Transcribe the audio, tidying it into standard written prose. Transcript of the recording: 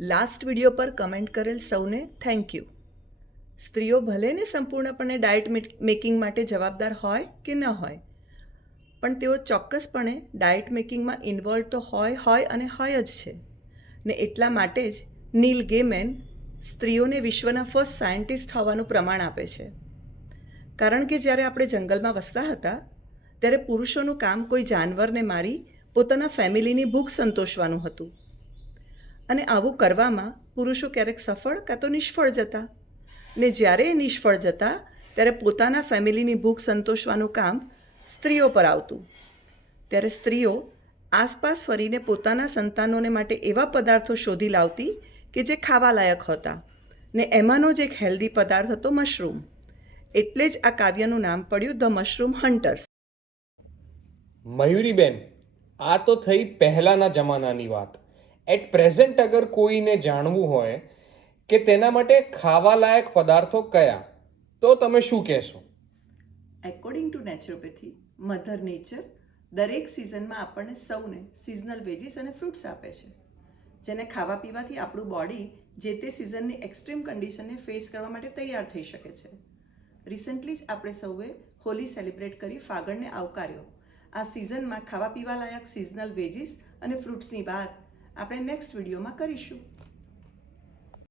Last video પર comment કરેલ સૌને થેન્ક યુ. સ્ત્રીઓ ભલે ને સંપૂર્ણપણે ડાયટ મેકિંગ માટે જવાબદાર હોય કે ન હોય, પણ તેઓ ચોક્કસપણે ડાયટ મેકિંગમાં ઇન્વોલ્વ તો હોય જ છે. ને એટલા માટે જ નીલ ગેમેન સ્ત્રીઓને વિશ્વના ફર્સ્ટ સાયન્ટિસ્ટ હોવાનું પ્રમાણ આપે છે. કારણ કે જ્યારે આપણે જંગલમાં વસતા હતા ત્યારે પુરુષોનું કામ કોઈ જાનવરને મારી પોતાના ફેમિલીની ભૂખ સંતોષવાનું હતું. અને આવું કરવામાં પુરુષો ક્યારેક સફળ કાં તો નિષ્ફળ જતા. ને જ્યારે એ નિષ્ફળ જતા ત્યારે પોતાના ફેમિલીની ભૂખ સંતોષવાનું કામ સ્ત્રીઓ પર આવતું. ત્યારે સ્ત્રીઓ આસપાસ ફરીને પોતાના સંતાનોને માટે એવા પદાર્થો શોધી લાવતી કે જે ખાવા લાયક હતા. ને એમાંનો જ એક હેલ્ધી પદાર્થ હતો મશરૂમ. એટલે જ આ કાવ્યનું નામ પડ્યું ધ મશરૂમ હન્ટર્સ. મયુરીબેન, આ તો થઈ પહેલાંના જમાનાની વાત. એટ પ્રેઝન્ટ અગર કોઈને જાણવું હોય કે તેના માટે ખાવા લાયક પદાર્થો કયા, તો તમે શું કહેશો? According to naturopathy, mother nature દરેક સિઝનમાં આપણને સૌને સિઝનલ વેજીસ અને ફ્રૂટ્સ આપે છે, જેને ખાવા પીવાથી આપણું બોડી જે તે સિઝનની એક્સ્ટ્રીમ કન્ડિશનને ફેસ કરવા માટે તૈયાર થઈ શકે છે. રિસન્ટલી જ આપણે સૌએ હોલી સેલિબ્રેટ કરી ફાગણને આવકાર્યો. આ સિઝનમાં ખાવા પીવા લાયક સિઝનલ વેજીસ અને ફ્રૂટ્સની વાત આપણે નેક્સ્ટ વિડીયોમાં કરીશું.